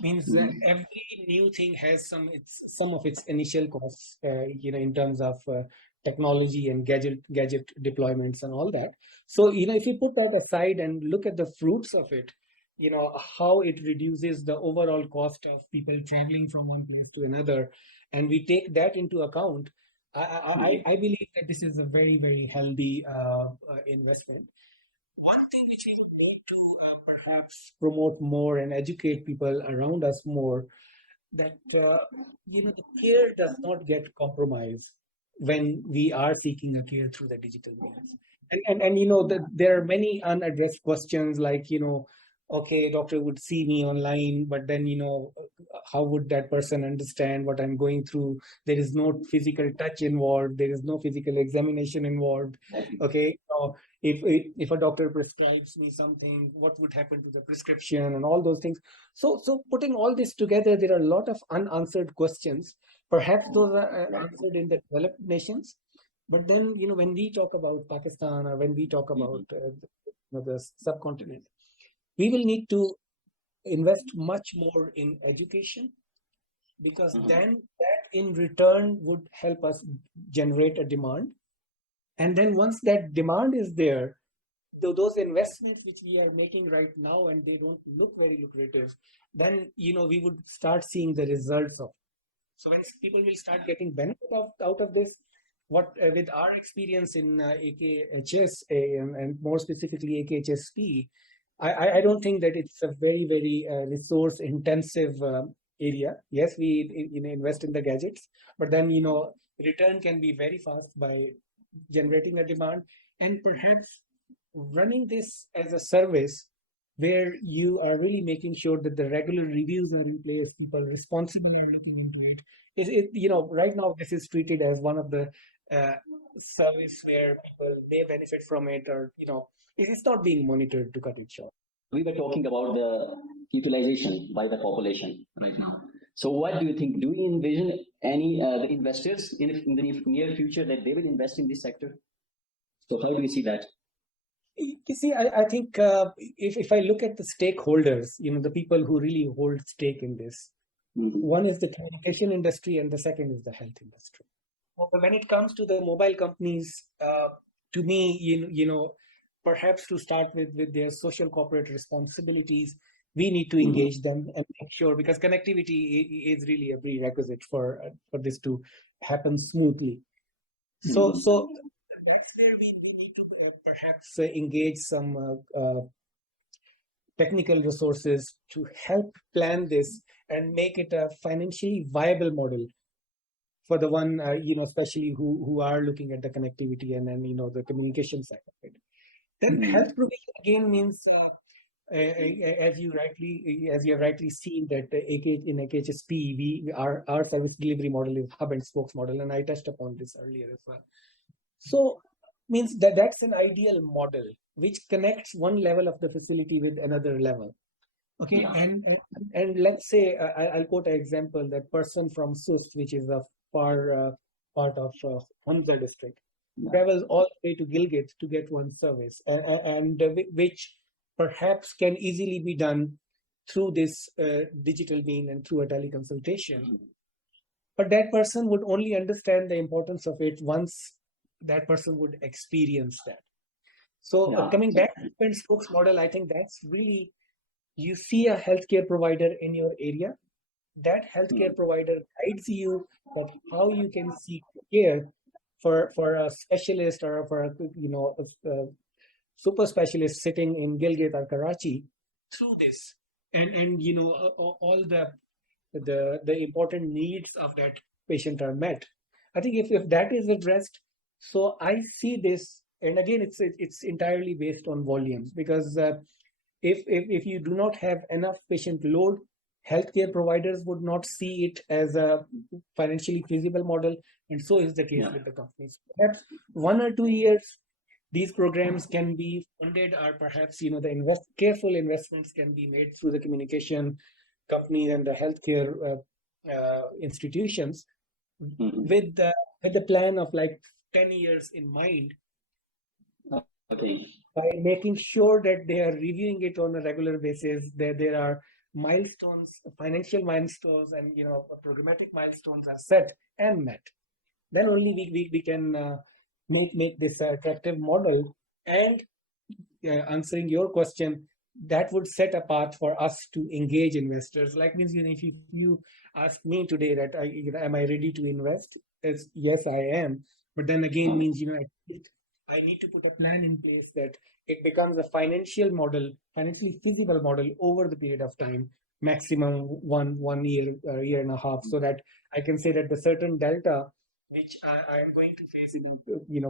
Means that every new thing has some of its initial costs, in terms of technology and gadget deployments and all that. So if you put that aside and look at the fruits of it, how it reduces the overall cost of people traveling from one place to another, and we take that into account, I believe that this is a very, very healthy investment. One thing which we need to perhaps promote more and educate people around us more, that the care does not get compromised when we are seeking a care through the digital means. And there are many unaddressed questions like, okay, doctor would see me online, but then, how would that person understand what I'm going through? There is no physical touch involved. There is no physical examination involved. Okay. So if a doctor prescribes me something, what would happen to the prescription and all those things? So putting all this together, there are a lot of unanswered questions. Perhaps those are answered in the developed nations. But then, when we talk about Pakistan or when we talk about the subcontinent, we will need to invest much more in education, because then that in return would help us generate a demand. And then once that demand is there, those investments which we are making right now and they don't look very lucrative, then we would start seeing the results of. So when people will start getting benefit out of this, what with our experience in AKHS and more specifically AKHSP, I don't think that it's a very, very resource intensive area. Yes, we invest in the gadgets, but then return can be very fast by generating a demand, and perhaps running this as a service where you are really making sure that the regular reviews are in place, people responsible are looking into it. Right now this is treated as one of the service where people may benefit from it, or it is not being monitored, to cut it short. We were talking about the utilization by the population right now. So what do you think? Do we envision any the investors in the near future that they will invest in this sector? So how do you see that? You see, I think if I look at the stakeholders, the people who really hold stake in this, one is the communication industry and the second is the health industry. When it comes to the mobile companies, to me, perhaps to start with their social corporate responsibilities, we need to engage them and make sure, because connectivity is really a prerequisite for this to happen smoothly. So that's where we need to perhaps engage some technical resources to help plan this and make it a financially viable model for the one, especially who are looking at the connectivity and then, the communication side of it. Then health provision again means, as you have rightly seen, that in AKHSP, our service delivery model is hub and spokes model, and I touched upon this earlier as well. So means that's an ideal model which connects one level of the facility with another level. Okay, and let's say I'll quote an example, that person from Sust, which is a far part of Hamza district, travels all the way to Gilgit to get one service, and which perhaps can easily be done through this digital mean and through a teleconsultation. But that person would only understand the importance of it once that person would experience that. So coming back to the spokes model, I think that's really, you see a healthcare provider in your area, that healthcare provider guides you on how you can seek care for a specialist or for a super specialist sitting in Gilgit or Karachi through this, and all the important needs of that patient are met. I think if that is addressed, so I see this, and again it's entirely based on volumes, because if you do not have enough patient load, healthcare providers would not see it as a financially feasible model, and so is the case with the companies. Perhaps 1 or 2 years these programs can be funded, or perhaps the careful investments can be made through the communication companies and the healthcare institutions with the plan of like 10 years in mind. By making sure that they are reviewing it on a regular basis, that there are milestones, financial milestones, and programmatic milestones are set and met. Then only we can make this attractive model. And answering your question, that would set a path for us to engage investors. Like means, if you ask me today that am I ready to invest? Yes, I am. But then again means I need to put a plan in place that it becomes a financially feasible model over the period of time, maximum one year, year and a half, so that I can say that the certain delta which I am going to face in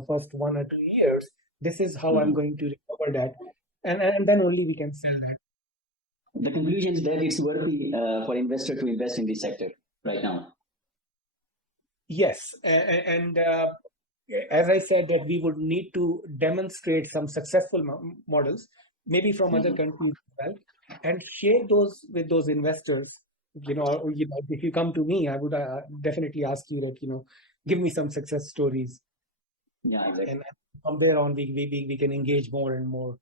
first 1 or 2 years, this is how I'm going to recover that, and then only we can sell that. The conclusion is that it's worthy for investor to invest in this sector right now. Yes, and as I said, that we would need to demonstrate some successful models, maybe from other countries as well, and share those with those investors. If you come to me, I would definitely ask you that give me some success stories. Yeah, exactly. And from there on, we can engage more and more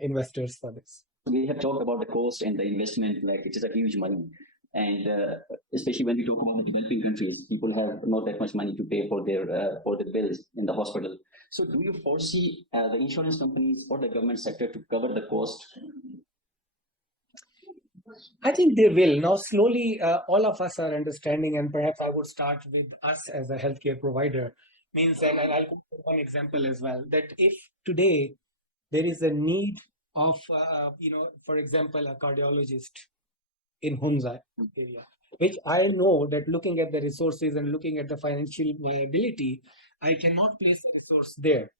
investors for this. We have talked about the cost and the investment, like it is a huge money. And especially when we talk about developing countries, people have not that much money to pay for their bills in the hospital. So do you foresee the insurance companies or the government sector to cover the cost? I think they will. Now, slowly, all of us are understanding, and perhaps I would start with us as a healthcare provider. Means, and I'll give one example as well, that if today there is a need of, for example, a cardiologist in Hunza area, which I know that looking at the resources and looking at the financial viability, I cannot place a resource there.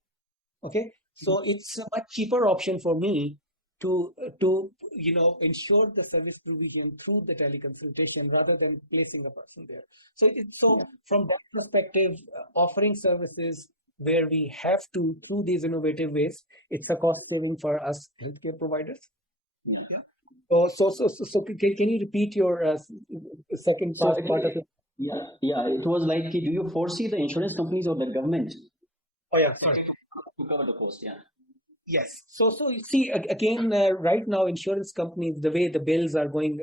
Okay, so it's a much cheaper option for me to ensure the service provision through the teleconsultation rather than placing a person there. So from that perspective, offering services where we have to through these innovative ways, it's a cost saving for us healthcare providers. Yeah. So can you repeat your second part of it? Yeah, it was like, do you foresee the insurance companies or the government? Oh yeah, sorry. To cover the cost, yeah. Yes. So you see, again, right now, insurance companies, the way the bills are going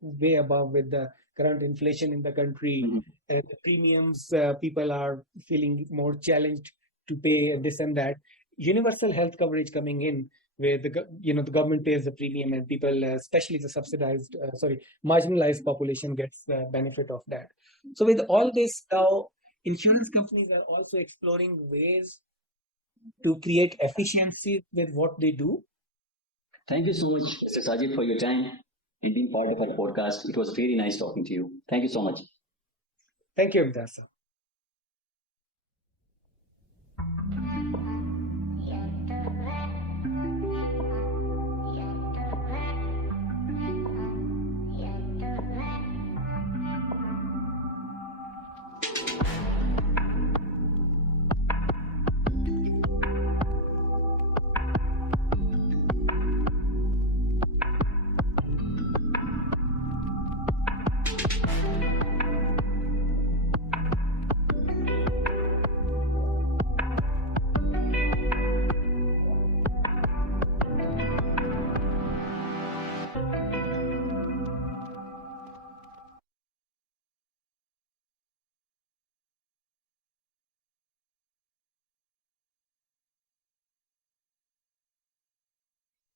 way above with the current inflation in the country, and the premiums, people are feeling more challenged to pay this and that. Universal health coverage coming in, where the government pays the premium and people, especially the subsidized, marginalized population gets the benefit of that. So with all this now, insurance companies are also exploring ways to create efficiency with what they do. Thank you so much, Mr. Sajid, for your time and being part of our podcast. It was very nice talking to you. Thank you so much. Thank you, Imtiaz.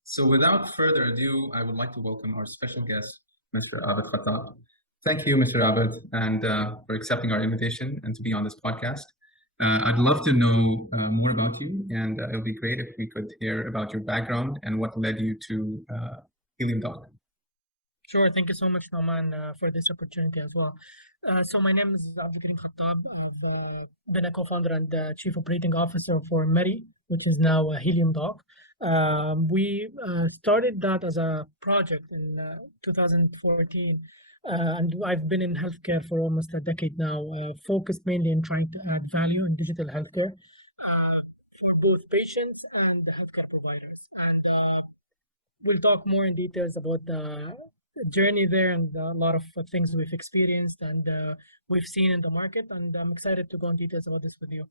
So without further ado, I would like to welcome our special guest, Mr. Abid Khattab. Thank you, Mr. Abid, and for accepting our invitation and to be on this podcast. I'd love to know more about you, and it would be great if we could hear about your background and what led you to Helium Doc. Sure. Thank you so much, Nauman, for this opportunity as well. So my name is Abid Khattab. I've been a co-founder and chief operating officer for Meri, which is now Helium Doc. We started that as a project in 2014, and I've been in healthcare for almost a decade now, focused mainly in trying to add value in digital healthcare for both patients and the healthcare providers. And we'll talk more in details about the journey there and a lot of things we've experienced and we've seen in the market. And I'm excited to go in details about this with you.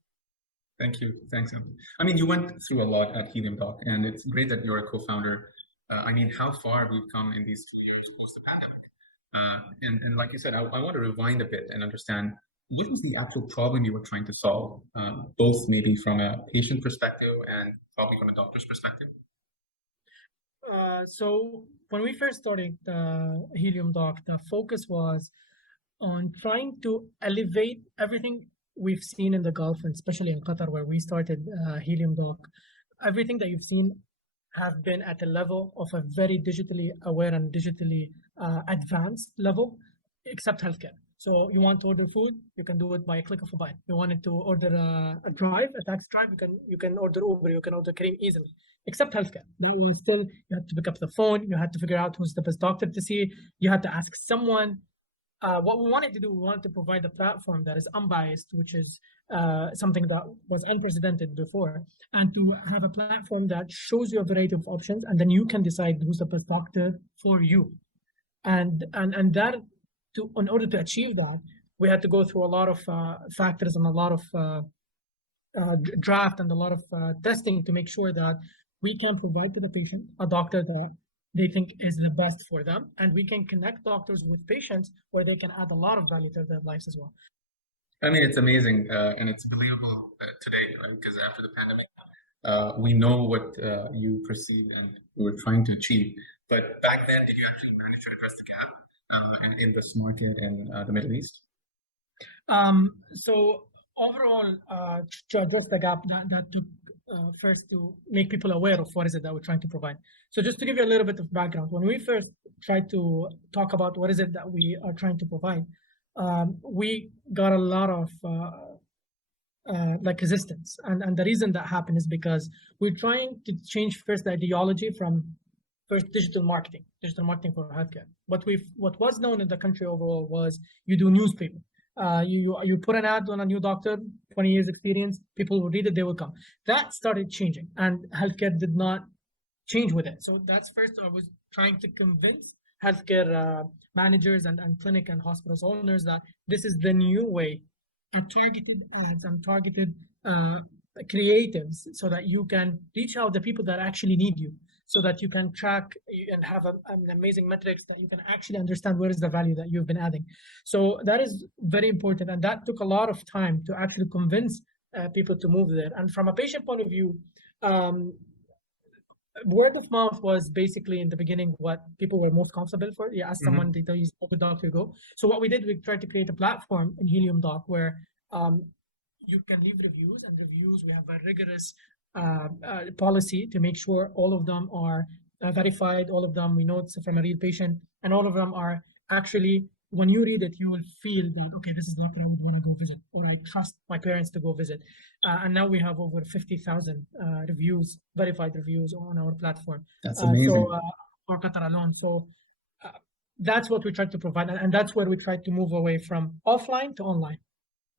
Thank you. Thanks. I mean, you went through a lot at Helium Doc, and it's great that you're a co-founder. I mean, how far we've come in these 2 years post the pandemic. And like you said, I want to rewind a bit and understand what was the actual problem you were trying to solve, both maybe from a patient perspective and probably from a doctor's perspective. So when we first started Helium Doc, the focus was on trying to elevate everything we've seen in the Gulf, and especially in Qatar, where we started Helium Doc. Everything that you've seen have been at a level of a very digitally aware and digitally advanced level, except healthcare. So you want to order food, you can do it by a click of a button. You wanted to order a taxi drive, you can order Uber, you can order Careem easily, except healthcare. That was still, you had to pick up the phone, you had to figure out who's the best doctor to see, you had to ask someone. What we wanted to do, we wanted to provide a platform that is unbiased, which is something that was unprecedented before, and to have a platform that shows you a variety of options, and then you can decide who's the best doctor for you. And that, in order to achieve that, we had to go through a lot of factors and a lot of draft and a lot of testing to make sure that we can provide to the patient a doctor that they think is the best for them. And we can connect doctors with patients where they can add a lot of value to their lives as well. I mean, it's amazing and it's believable today, right? Because after the pandemic, we know what you perceived and you were trying to achieve. But back then, did you actually manage to address the gap in this market in the Middle East? So overall, to address the gap, that took first to make people aware of what is it that we're trying to provide. So just to give you a little bit of background, when we first tried to talk about what is it that we are trying to provide, we got a lot of like resistance. And the reason that happened is because we're trying to change first the ideology from first digital marketing for healthcare. What was known in the country overall was you do newspaper. You put an ad on a new doctor, 20 years experience, people will read it, they will come. That started changing and healthcare did not change with it. So that's first I was trying to convince healthcare managers and clinic and hospitals owners that this is the new way, and targeted ads and targeted creatives so that you can reach out the people that actually need you, so that you can track and have an amazing metrics that you can actually understand where is the value that you've been adding. So that is very important. And that took a lot of time to actually convince people to move there. And from a patient point of view, word of mouth was basically in the beginning what people were most comfortable for. You ask someone, they tell you, spoke with doctor, you go. So what we did, we tried to create a platform in Helium Doc where you can leave reviews, and reviews, we have a rigorous policy to make sure all of them are verified, all of them we know it's from a real patient, and all of them are actually, when you read it, you will feel that, okay, this is the doctor I would want to go visit, or I trust my parents to go visit. And now we have over 50,000 reviews, verified reviews on our platform. That's amazing. For Qatar alone. So that's what we try to provide. And that's where we try to move away from offline to online.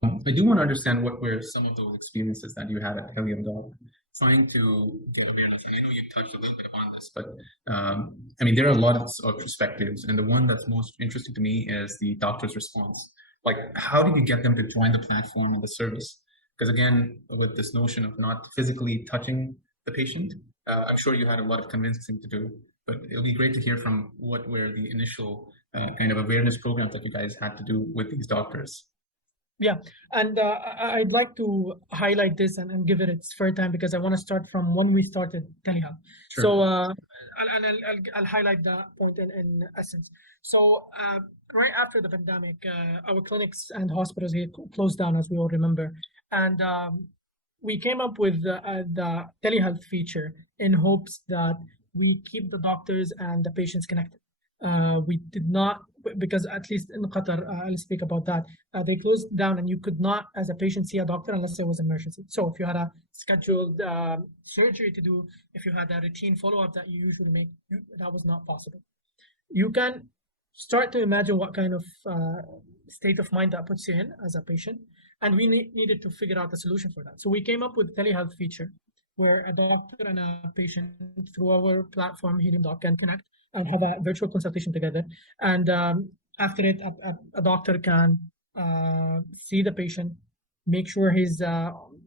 I do want to understand what were some of those experiences that you had at Helium Doc, trying to get awareness. And I know you touched a little bit on this, but I mean, there are lots of perspectives, and the one that's most interesting to me is the doctor's response. Like, how did you get them to join the platform and the service? Because again, with this notion of not physically touching the patient, I'm sure you had a lot of convincing to do, but it'll be great to hear from what were the initial kind of awareness programs that you guys had to do with these doctors. Yeah, and I'd like to highlight this and give it its fair time, because I want to start from when we started telehealth. Sure. So I'll highlight that point in essence. So right after the pandemic, our clinics and hospitals here closed down, as we all remember, and we came up with the telehealth feature in hopes that we keep the doctors and the patients connected. We did not, because at least in Qatar, I'll speak about that, they closed down and you could not, as a patient, see a doctor unless there was an emergency. So if you had a scheduled surgery to do, if you had a routine follow-up that you usually make, that was not possible. You can start to imagine what kind of state of mind that puts you in as a patient. And we needed to figure out a solution for that. So we came up with a telehealth feature where a doctor and a patient through our platform, Helium Doc, can connect and have a virtual consultation together. And after it, a doctor can see the patient, make sure he's,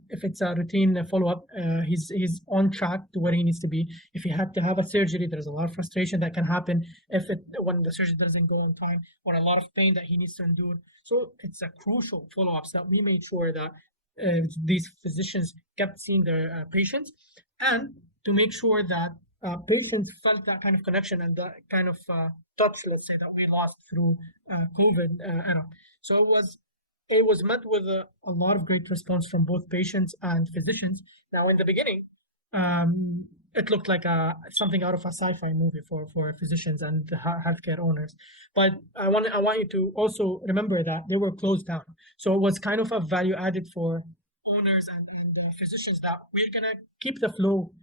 if it's a routine follow-up, he's on track to where he needs to be. If he had to have a surgery, there's a lot of frustration that can happen when the surgery doesn't go on time, or a lot of pain that he needs to endure. So it's a crucial follow-ups that we made sure that these physicians kept seeing their patients, and to make sure that patients felt that kind of connection and that kind of touch, let's say, that we lost through COVID era. So it was met with a lot of great response from both patients and physicians. Now, in the beginning, it looked like something out of a sci-fi movie for physicians and healthcare owners. But I want you to also remember that they were closed down. So it was kind of a value added for owners and physicians that we're going to keep the flow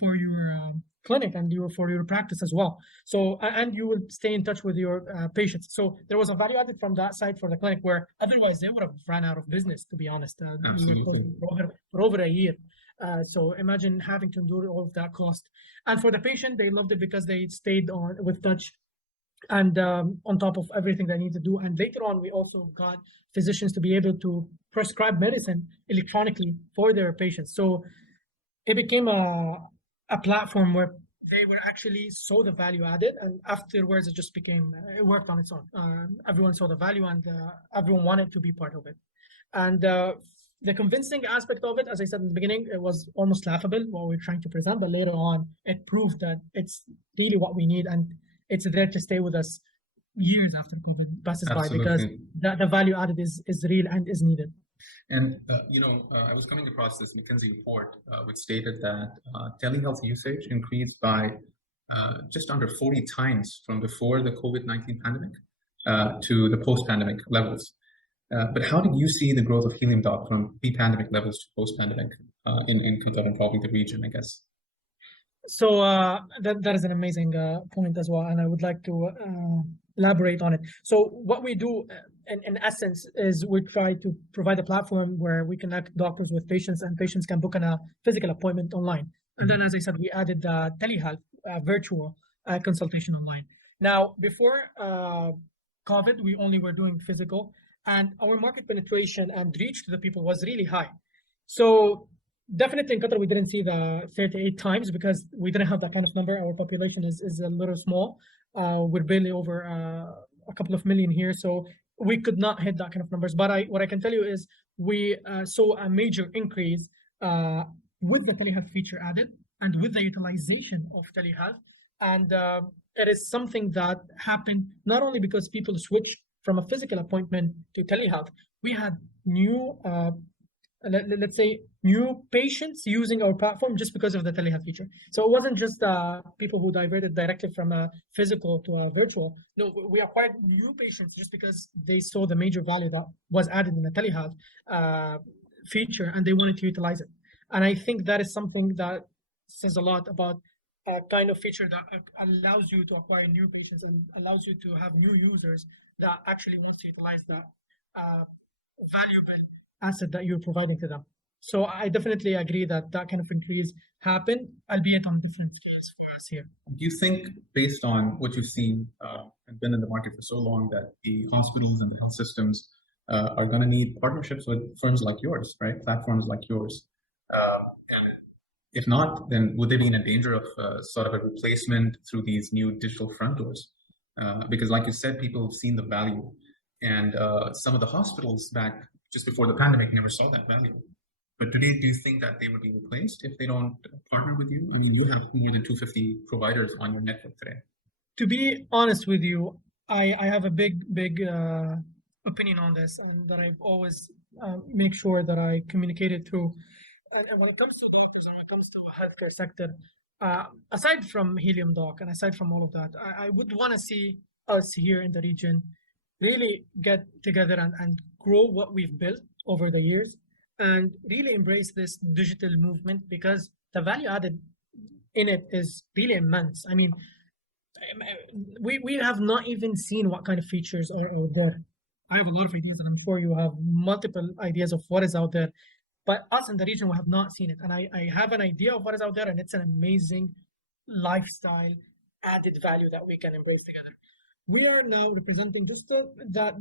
for your clinic and for your practice as well. So, and you will stay in touch with your patients. So there was a value added from that side for the clinic, where otherwise they would have ran out of business, to be honest. For over a year. So imagine having to endure all of that cost. And for the patient, they loved it because they stayed on with touch and on top of everything they need to do. And later on, we also got physicians to be able to prescribe medicine electronically for their patients. So it became a platform where they were actually saw the value added, and afterwards it just became, it worked on its own. Everyone saw the value, and everyone wanted to be part of it. And the convincing aspect of it, as I said in the beginning, it was almost laughable what we were trying to present, but later on it proved that it's really what we need, and it's there to stay with us years after COVID passes by, because the value added is real and is needed. And, I was coming across this McKinsey report, which stated that telehealth usage increased by just under 40 times from before the COVID-19 pandemic to the post-pandemic levels. But how did you see the growth of Helium Doc from pre-pandemic levels to post-pandemic in Qatar and probably the region, I guess? So that is an amazing point as well, and I would like to elaborate on it. So what we do in essence is we try to provide a platform where we connect doctors with patients, and patients can book a physical appointment online. And then, as I said, we added telehealth, virtual consultation online. Now, before COVID, we only were doing physical, and our market penetration and reach to the people was really high. So definitely in Qatar, we didn't see the 38 times because we didn't have that kind of number. Our population is a little small. We're barely over a couple of million here, so we could not hit that kind of numbers. But what I can tell you is we saw a major increase with the telehealth feature added and with the utilization of telehealth. And it is something that happened not only because people switched from a physical appointment to telehealth. We had new, let's say, new patients using our platform just because of the telehealth feature. So it wasn't just people who diverted directly from a physical to a virtual. No, we acquired new patients just because they saw the major value that was added in the telehealth feature, and they wanted to utilize it. And I think that is something that says a lot about a kind of feature that allows you to acquire new patients and allows you to have new users that actually wants to utilize that valuable asset that you're providing to them. So I definitely agree that that kind of increase happened, albeit on different scales for us here. Do you think, based on what you've seen and been in the market for so long, that the hospitals and the health systems are going to need partnerships with firms like yours, right? Platforms like yours. And if not, then would they be in a danger of sort of a replacement through these new digital front doors? Because like you said, people have seen the value, and some of the hospitals back just before the pandemic never saw that value. But today, do you think that they would be replaced if they don't partner with you? I mean, you have more than 250 providers on your network today. To be honest with you, I have a big opinion on this, and that I've always make sure that I communicate it through. And when it comes to doctors and when it comes to the healthcare sector, aside from Helium Doc and aside from all of that, I would want to see us here in the region really get together and grow what we've built over the years and really embrace this digital movement, because the value added in it is really immense. I mean, we have not even seen what kind of features are out there. I have a lot of ideas, and I'm sure you have multiple ideas of what is out there. But us in the region, we have not seen it. And I have an idea of what is out there, and it's an amazing lifestyle added value that we can embrace together. We are now representing just that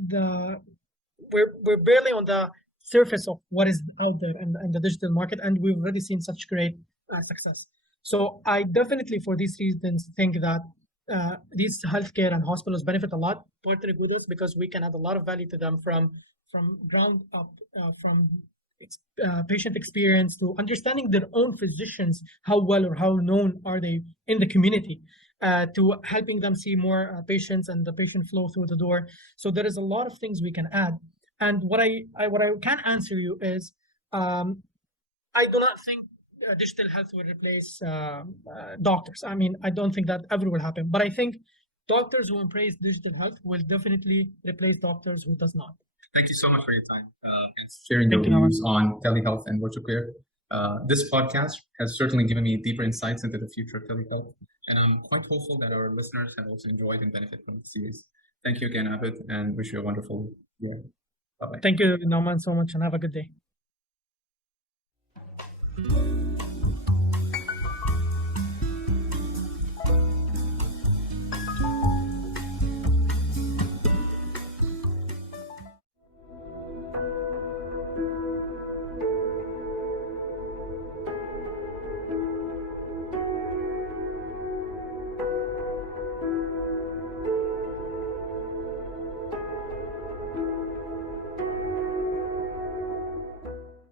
we're barely on the surface of what is out there in the digital market, and we've already seen such great success. So I definitely, for these reasons, think that these healthcare and hospitals benefit a lot, partnering with us, because we can add a lot of value to them from ground up, from patient experience to understanding their own physicians, how well or how known are they in the community, to helping them see more patients and the patient flow through the door. So there is a lot of things we can add. And what I can answer you is, I do not think digital health will replace doctors. I mean, I don't think that ever will happen. But I think doctors who embrace digital health will definitely replace doctors who does not. Thank you so much for your time and sharing your views on telehealth and virtual care. This podcast has certainly given me deeper insights into the future of telehealth, and I'm quite hopeful that our listeners have also enjoyed and benefited from the series. Thank you again, Abid, and wish you a wonderful year. Bye-bye. Thank you, Nauman, so much, and have a good day.